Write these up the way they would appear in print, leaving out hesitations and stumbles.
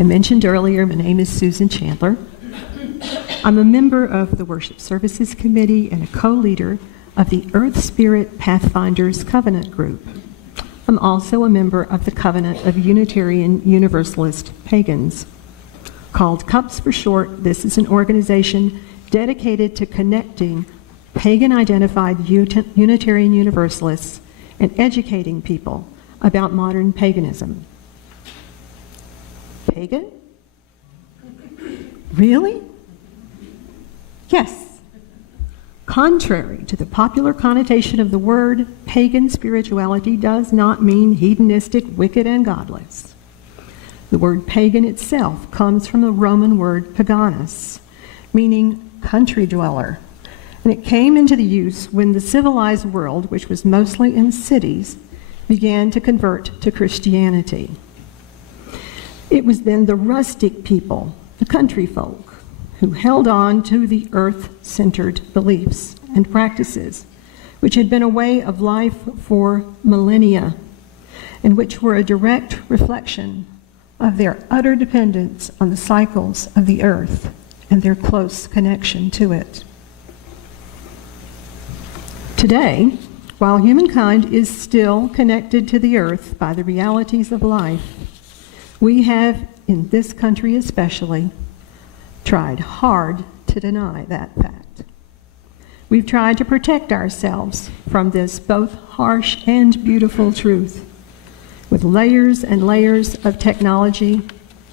I mentioned earlier, my name is Susan Chandler. I'm a member of the Worship Services Committee and a co-leader of the Earth Spirit Pathfinders Covenant Group. I'm also a member of the Covenant of Unitarian Universalist Pagans. Called CUPS for short, this is an organization dedicated to connecting pagan-identified Unitarian Universalists and educating people about modern paganism. Pagan? Really? Yes. Contrary to the popular connotation of the word, pagan spirituality does not mean hedonistic, wicked, and godless. The word pagan itself comes from the Roman word paganus, meaning country dweller, and it came into the use when the civilized world, which was mostly in cities, began to convert to Christianity. It was then the rustic people, the country folk, who held on to the earth-centered beliefs and practices, which had been a way of life for millennia, and which were a direct reflection of their utter dependence on the cycles of the earth and their close connection to it. Today, while humankind is still connected to the earth by the realities of life, we have, in this country especially, tried hard to deny that fact. We've tried to protect ourselves from this both harsh and beautiful truth with layers and layers of technology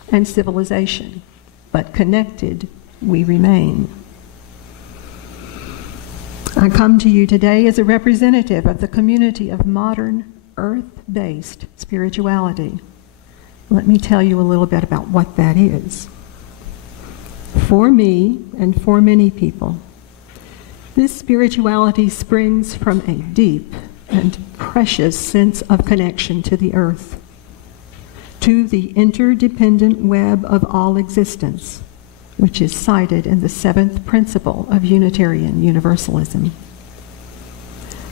and civilization, but connected we remain. I come to you today as a representative of the community of modern, earth-based spirituality. Let me tell you a little bit about what that is. For me, and for many people, this spirituality springs from a deep and precious sense of connection to the earth, to the interdependent web of all existence, which is cited in the seventh principle of Unitarian Universalism.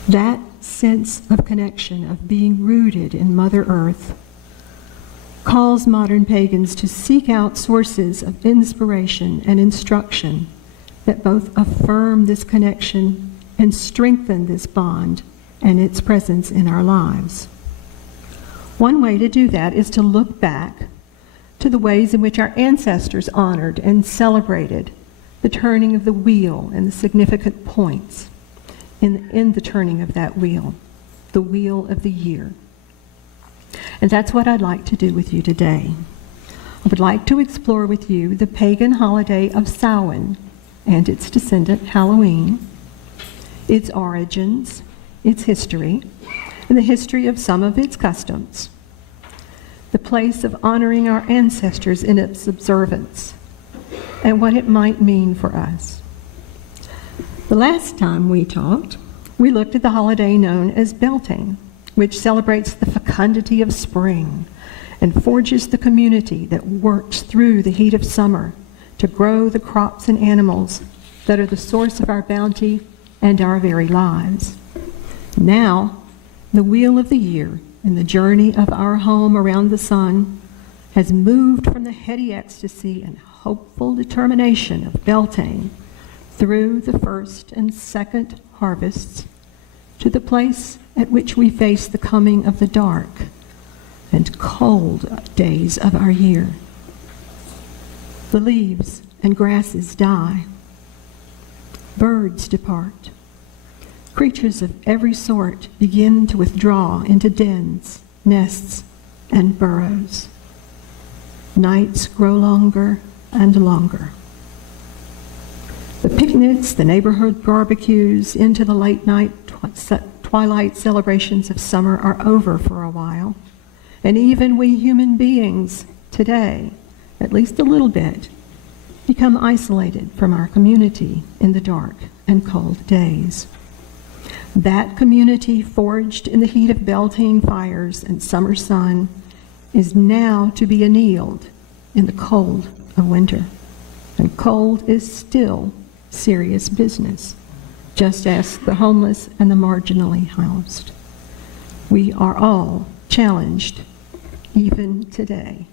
That sense of connection, of being rooted in Mother Earth, calls modern pagans to seek out sources of inspiration and instruction that both affirm this connection and strengthen this bond and its presence in our lives. One way to do that is to look back to the ways in which our ancestors honored and celebrated the turning of the wheel and the significant points in the turning of that wheel, the wheel of the year. And that's what I'd like to do with you today. I would like to explore with you the pagan holiday of Samhain and its descendant Halloween, its origins, its history, and the history of some of its customs, the place of honoring our ancestors in its observance, and what it might mean for us. The last time we talked, we looked at the holiday known as Beltane, which celebrates the fecundity of spring and forges the community that works through the heat of summer to grow the crops and animals that are the source of our bounty and our very lives. Now, the wheel of the year and the journey of our home around the sun has moved from the heady ecstasy and hopeful determination of Beltane through the first and second harvests to the place at which we face the coming of the dark and cold days of our year. The leaves and grasses die. Birds depart. Creatures of every sort begin to withdraw into dens, nests, and burrows. Nights grow longer and longer. The picnics, the neighborhood barbecues, into the late night twilight celebrations of summer are over for a while. And even we human beings today, at least a little bit, become isolated from our community in the dark and cold days. That community forged in the heat of Beltane fires and summer sun is now to be annealed in the cold of winter. And cold is still serious business. Just ask the homeless and the marginally housed. We are all challenged, even today,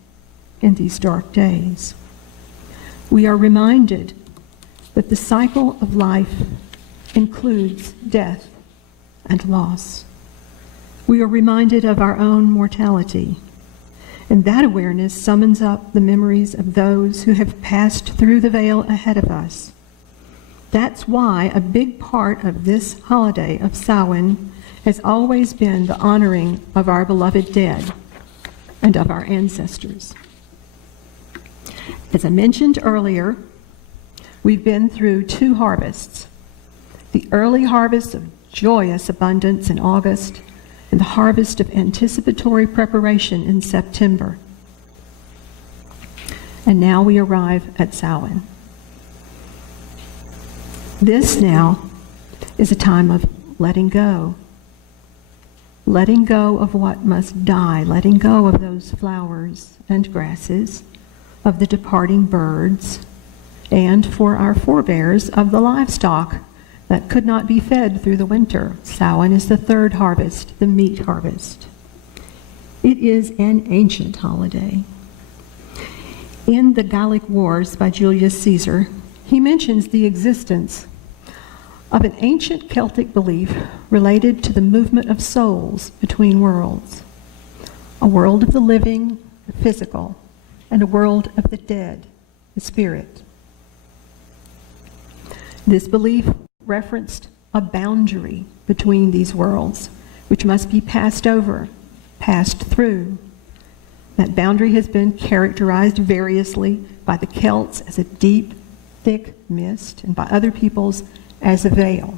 in these dark days. We are reminded that the cycle of life includes death and loss. We are reminded of our own mortality, and that awareness summons up the memories of those who have passed through the veil ahead of us. That's why a big part of this holiday of Samhain has always been the honoring of our beloved dead and of our ancestors. As I mentioned earlier, we've been through 2 harvests. The early harvest of joyous abundance in August, and the harvest of anticipatory preparation in September. And now we arrive at Samhain. This now is a time of letting go. Letting go of what must die, letting go of those flowers and grasses, of the departing birds, and for our forebears of the livestock that could not be fed through the winter. Samhain is the 3rd harvest, the meat harvest. It is an ancient holiday. In the Gallic Wars by Julius Caesar, he mentions the existence of an ancient Celtic belief related to the movement of souls between worlds, a world of the living, the physical, and a world of the dead, the spirit. This belief referenced a boundary between these worlds, which must be passed over, passed through. That boundary has been characterized variously by the Celts as a deep, thick mist, and by other peoples as a veil.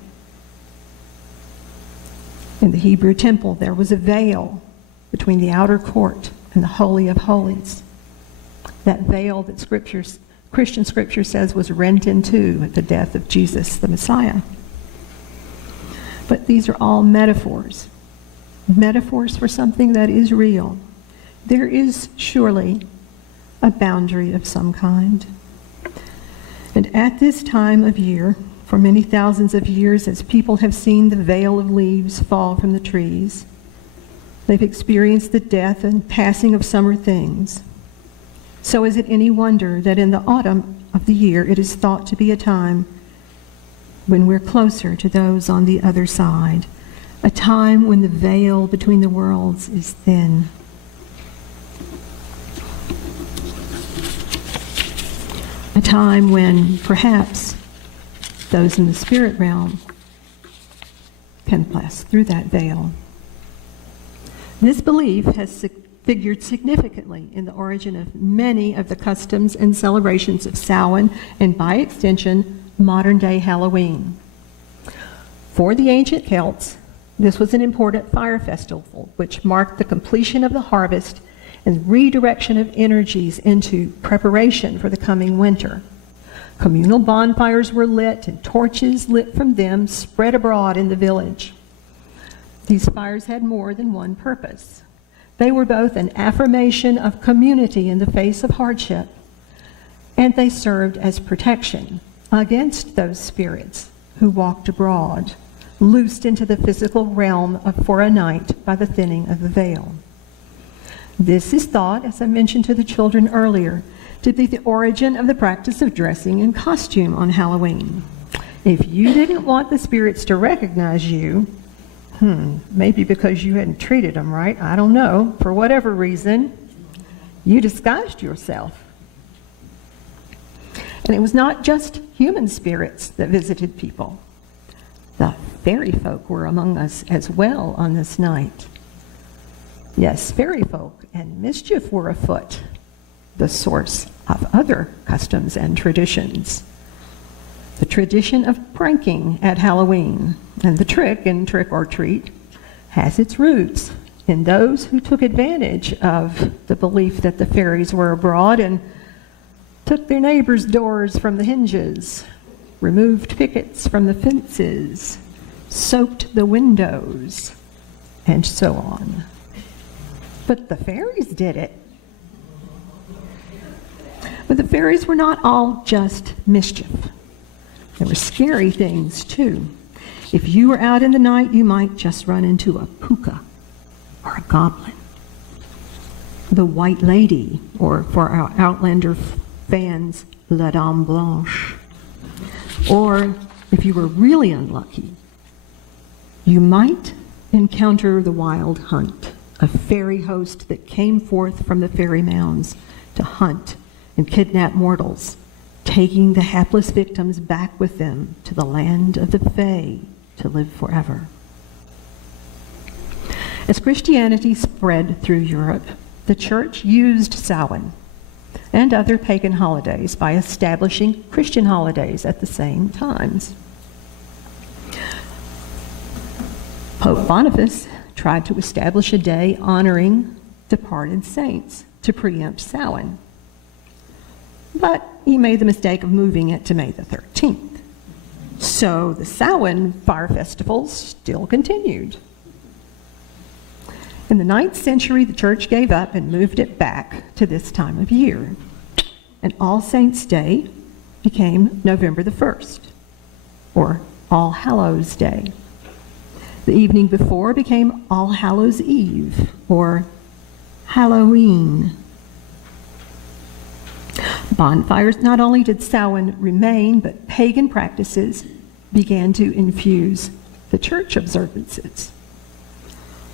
In the Hebrew temple, there was a veil between the outer court and the Holy of Holies. That veil that Christian scripture says was rent in two at the death of Jesus, the Messiah. But these are all metaphors. Metaphors for something that is real. There is surely a boundary of some kind. And at this time of year, for many thousands of years, as people have seen the veil of leaves fall from the trees, they've experienced the death and passing of summer things. So is it any wonder that in the autumn of the year it is thought to be a time when we're closer to those on the other side, a time when the veil between the worlds is thin. A time when perhaps those in the spirit realm can pass through that veil. This belief has figured significantly in the origin of many of the customs and celebrations of Samhain, and by extension, modern-day Halloween. For the ancient Celts, this was an important fire festival which marked the completion of the harvest and redirection of energies into preparation for the coming winter. Communal bonfires were lit and torches lit from them spread abroad in the village. These fires had more than one purpose. They were both an affirmation of community in the face of hardship, and they served as protection against those spirits who walked abroad, loosed into the physical realm for a night by the thinning of the veil. This is thought, as I mentioned to the children earlier, to be the origin of the practice of dressing in costume on Halloween. If you didn't want the spirits to recognize you, maybe because you hadn't treated them right, I don't know, for whatever reason, you disguised yourself. And it was not just human spirits that visited people. The fairy folk were among us as well on this night. Yes, fairy folk and mischief were afoot, the source of other customs and traditions. The tradition of pranking at Halloween and the trick in trick or treat has its roots in those who took advantage of the belief that the fairies were abroad and took their neighbors' doors from the hinges, removed pickets from the fences, soaked the windows, and so on. But the fairies did it. But the fairies were not all just mischief. There were scary things, too. If you were out in the night, you might just run into a puka or a goblin. the White Lady, or for our Outlander fans, La Dame Blanche. Or, if you were really unlucky, you might encounter the Wild Hunt, a fairy host that came forth from the fairy mounds to hunt and kidnap mortals, taking the hapless victims back with them to the land of the Fae to live forever. As Christianity spread through Europe, the Church used Samhain and other pagan holidays by establishing Christian holidays at the same times. Pope Boniface tried to establish a day honoring departed saints to preempt Samhain, but he made the mistake of moving it to May the 13th. So the Samhain fire festivals still continued. In the 9th century, the Church gave up and moved it back to this time of year. And All Saints' Day became November the 1st, or All Hallows' Day. The evening before became All Hallows' Eve, or Halloween. Bonfires, not only did Samhain remain, but pagan practices began to infuse the church observances.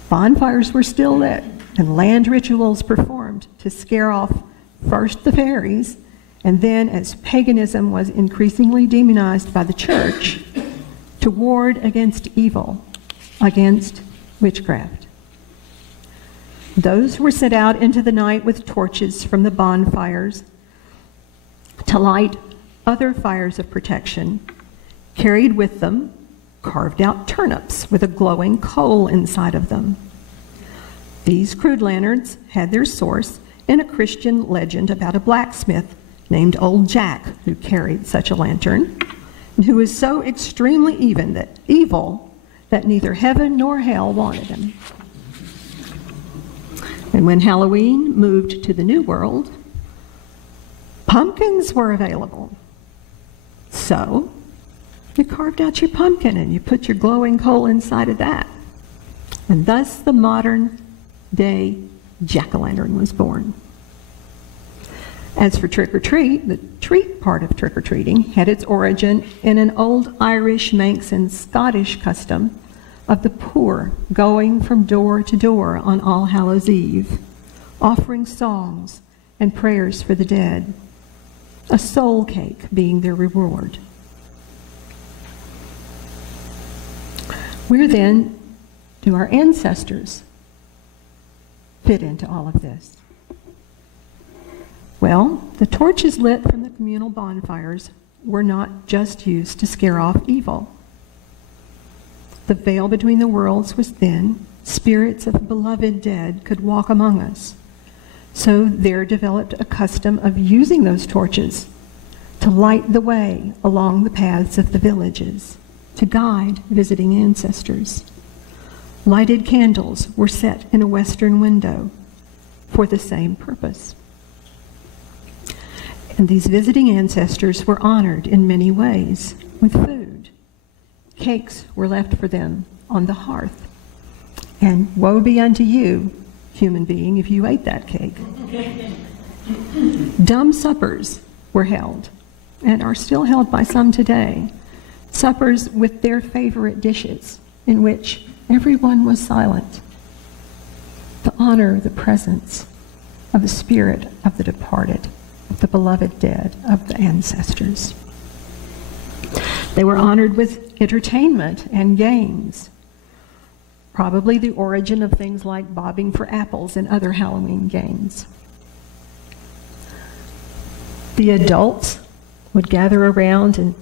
Bonfires were still lit, and land rituals performed to scare off first the fairies, and then, as paganism was increasingly demonized by the church, to ward against evil, against witchcraft. Those were sent out into the night with torches from the bonfires to light other fires of protection, carried with them carved out turnips with a glowing coal inside of them. These crude lanterns had their source in a Christian legend about a blacksmith named Old Jack who carried such a lantern, and who was so extremely evil that neither heaven nor hell wanted him. And when Halloween moved to the New World, pumpkins were available. So you carved out your pumpkin and you put your glowing coal inside of that. And thus the modern day jack-o'-lantern was born. As for trick-or-treat, the treat part of trick-or-treating had its origin in an old Irish, Manx, and Scottish custom of the poor going from door to door on All Hallows' Eve, offering songs and prayers for the dead, a soul cake being their reward. Where then do our ancestors fit into all of this? Well, the torches lit from the communal bonfires were not just used to scare off evil. The veil between the worlds was thin. Spirits of beloved dead could walk among us. So there developed a custom of using those torches to light the way along the paths of the villages, to guide visiting ancestors. Lighted candles were set in a western window for the same purpose. And these visiting ancestors were honored in many ways with food. Cakes were left for them on the hearth. And woe be unto you, human being, if you ate that cake. Dumb suppers were held, and are still held by some today. Suppers with their favorite dishes, in which everyone was silent, to honor the presence of the spirit of the departed, the beloved dead of the ancestors. They were honored with entertainment and games, probably the origin of things like bobbing for apples and other Halloween games. The adults would gather around and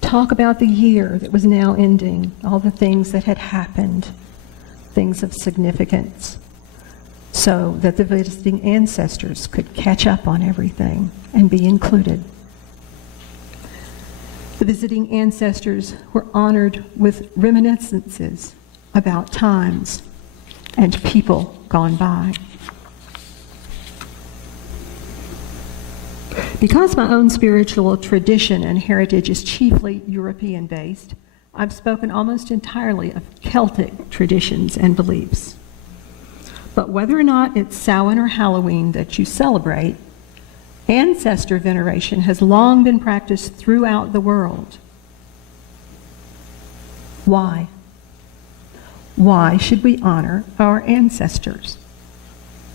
talk about the year that was now ending, all the things that had happened, things of significance, so that the visiting ancestors could catch up on everything and be included. The visiting ancestors were honored with reminiscences about times and people gone by. Because my own spiritual tradition and heritage is chiefly European-based, I've spoken almost entirely of Celtic traditions and beliefs. But whether or not it's Samhain or Halloween that you celebrate, ancestor veneration has long been practiced throughout the world. Why? Why should we honor our ancestors?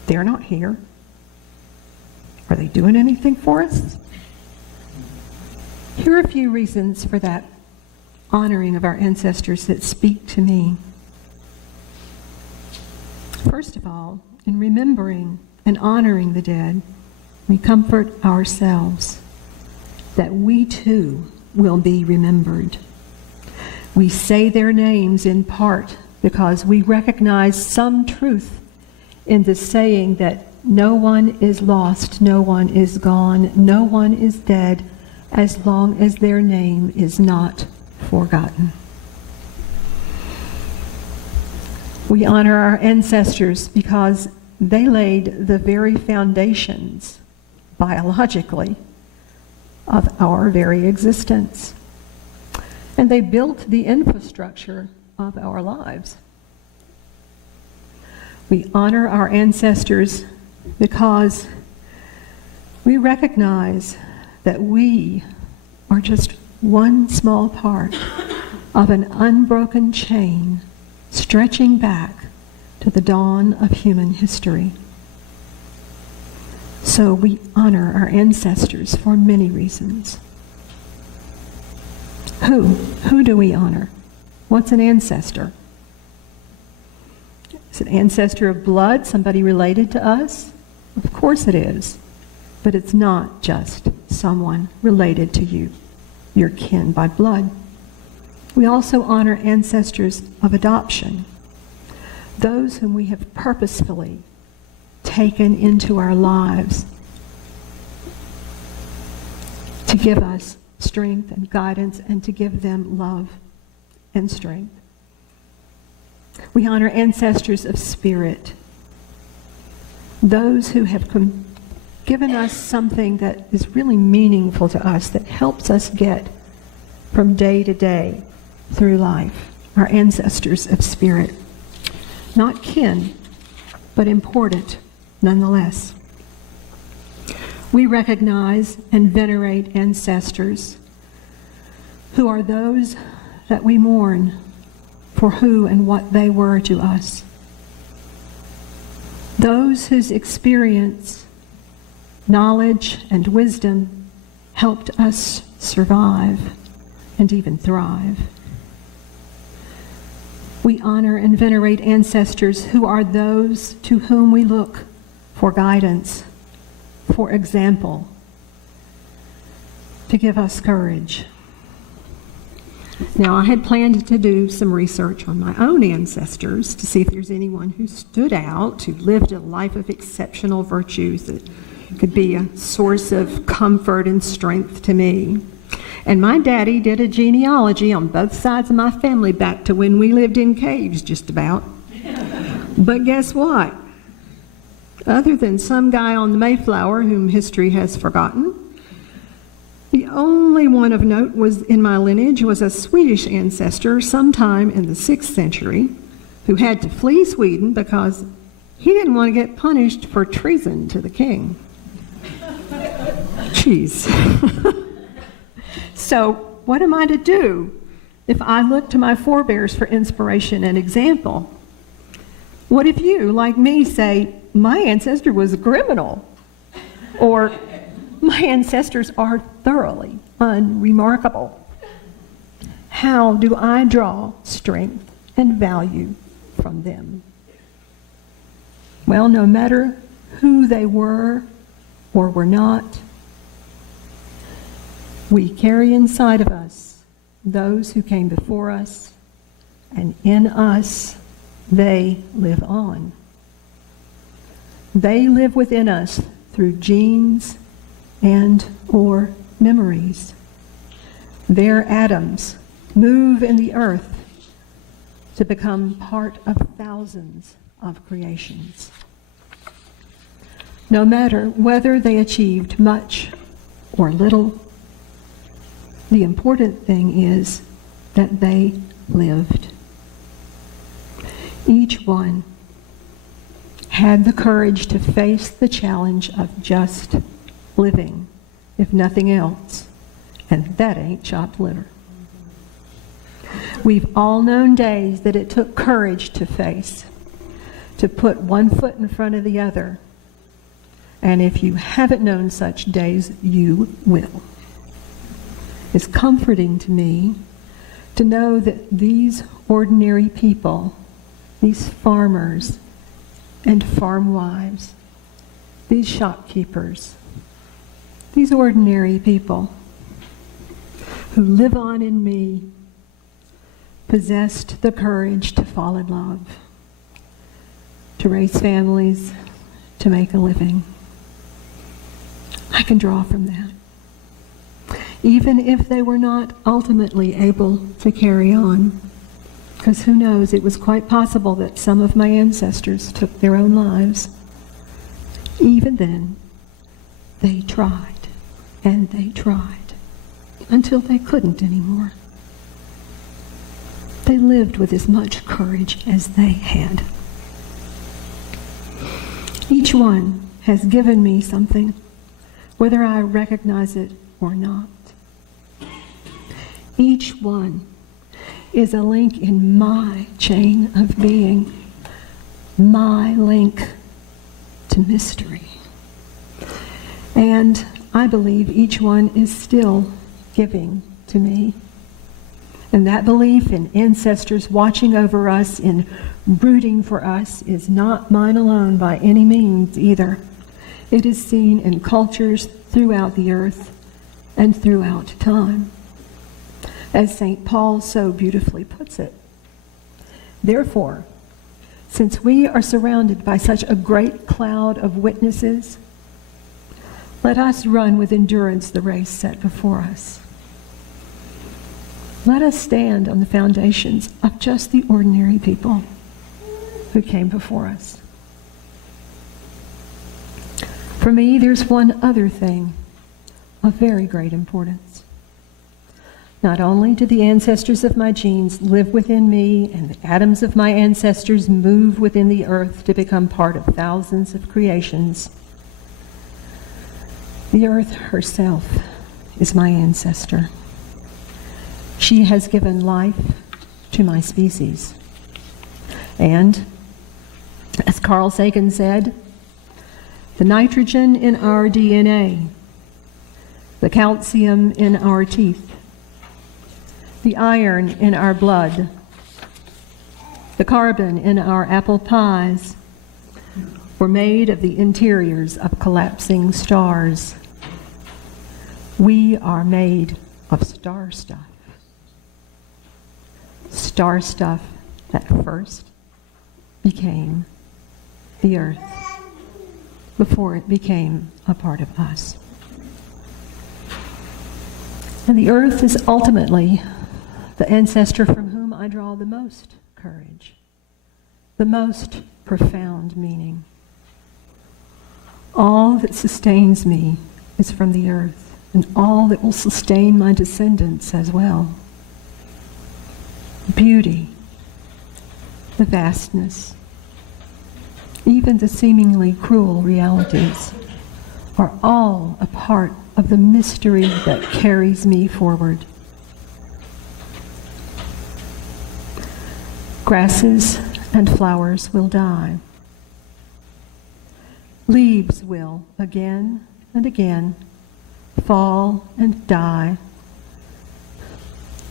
They're not here. Are they doing anything for us? Here are a few reasons for that honoring of our ancestors that speak to me. First of all, in remembering and honoring the dead, we comfort ourselves that we too will be remembered. We say their names in part because we recognize some truth in the saying that no one is lost, no one is gone, no one is dead, as long as their name is not forgotten. We honor our ancestors because they laid the very foundations, biologically, of our very existence. And they built the infrastructure of our lives. We honor our ancestors because we recognize that we are just one small part of an unbroken chain stretching back to the dawn of human history. So we honor our ancestors for many reasons. Who do we honor? What's an ancestor? Is it an ancestor of blood, somebody related to us? Of course it is. But it's not just someone related to you, your kin by blood. We also honor ancestors of adoption, those whom we have purposefully taken into our lives to give us strength and guidance and to give them love and strength. We honor ancestors of spirit, those who have given us something that is really meaningful to us, that helps us get from day to day through life. Our ancestors of spirit. Not kin, but important nonetheless. We recognize and venerate ancestors who are those that we mourn for who and what they were to us. Those whose experience, knowledge, and wisdom helped us survive and even thrive. We honor and venerate ancestors who are those to whom we look for guidance, for example, to give us courage. Now, I had planned to do some research on my own ancestors to see if there's anyone who stood out, who lived a life of exceptional virtues that could be a source of comfort and strength to me. And my daddy did a genealogy on both sides of my family back to when we lived in caves, just about. But guess what? Other than some guy on the Mayflower whom history has forgotten, the only one of note was in my lineage was a Swedish ancestor sometime in the 6th century who had to flee Sweden because he didn't want to get punished for treason to the king. Jeez. So what am I to do if I look to my forebears for inspiration and example? What if you, like me, say, my ancestor was a criminal? Or my ancestors are thoroughly unremarkable? How do I draw strength and value from them? Well, no matter who they were or were not, we carry inside of us those who came before us, and in us they live on. They live within us through genes and or memories. Their atoms move in the earth to become part of thousands of creations. No matter whether they achieved much or little, the important thing is that they lived. Each one had the courage to face the challenge of just living, if nothing else. And that ain't chopped liver. We've all known days that it took courage to face, to put one foot in front of the other. And if you haven't known such days, you will. It's comforting to me to know that these ordinary people, these farmers and farm wives, these shopkeepers, these ordinary people who live on in me, possessed the courage to fall in love, to raise families, to make a living. I can draw from that. Even if they were not ultimately able to carry on, because who knows, it was quite possible that some of my ancestors took their own lives. Even then, they tried, and they tried, until they couldn't anymore. They lived with as much courage as they had. Each one has given me something, whether I recognize it or not. Each one is a link in my chain of being, my link to mystery. And I believe each one is still giving to me. And that belief in ancestors watching over us, in brooding for us, is not mine alone by any means either. It is seen in cultures throughout the earth and throughout time. As St. Paul so beautifully puts it, therefore, since we are surrounded by such a great cloud of witnesses, let us run with endurance the race set before us. Let us stand on the foundations of just the ordinary people who came before us. For me, there's one other thing of very great importance. Not only do the ancestors of my genes live within me, and the atoms of my ancestors move within the earth to become part of thousands of creations, the earth herself is my ancestor. She has given life to my species. And, as Carl Sagan said, the nitrogen in our DNA, the calcium in our teeth, the iron in our blood, the carbon in our apple pies, were made of the interiors of collapsing stars. We are made of star stuff. Star stuff that first became the earth before it became a part of us. And the earth is ultimately the ancestor from whom I draw the most courage, the most profound meaning. All that sustains me is from the earth, and all that will sustain my descendants as well. Beauty, the vastness, even the seemingly cruel realities are all a part of the mystery that carries me forward. Grasses and flowers will die. Leaves will, again and again, fall and die,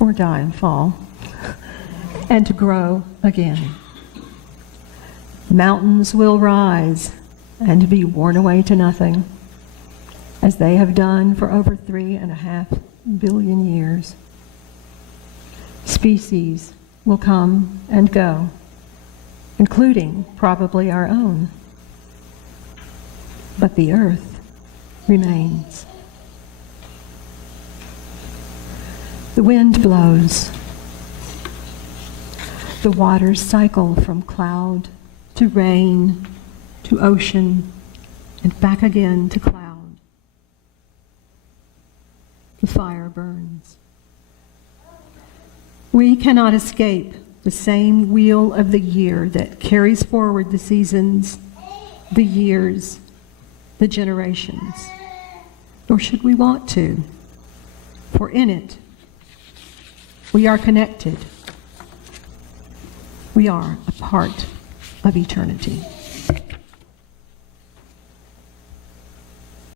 or die and fall, and to grow again. Mountains will rise and be worn away to nothing, as they have done for over 3.5 billion years. Species will come and go, including probably our own. But the earth remains. The wind blows. The waters cycle from cloud to rain to ocean and back again to cloud. The fire burns. We cannot escape the same wheel of the year that carries forward the seasons the years, the generations, nor should we want to, for in it we are connected. We are a part of eternity.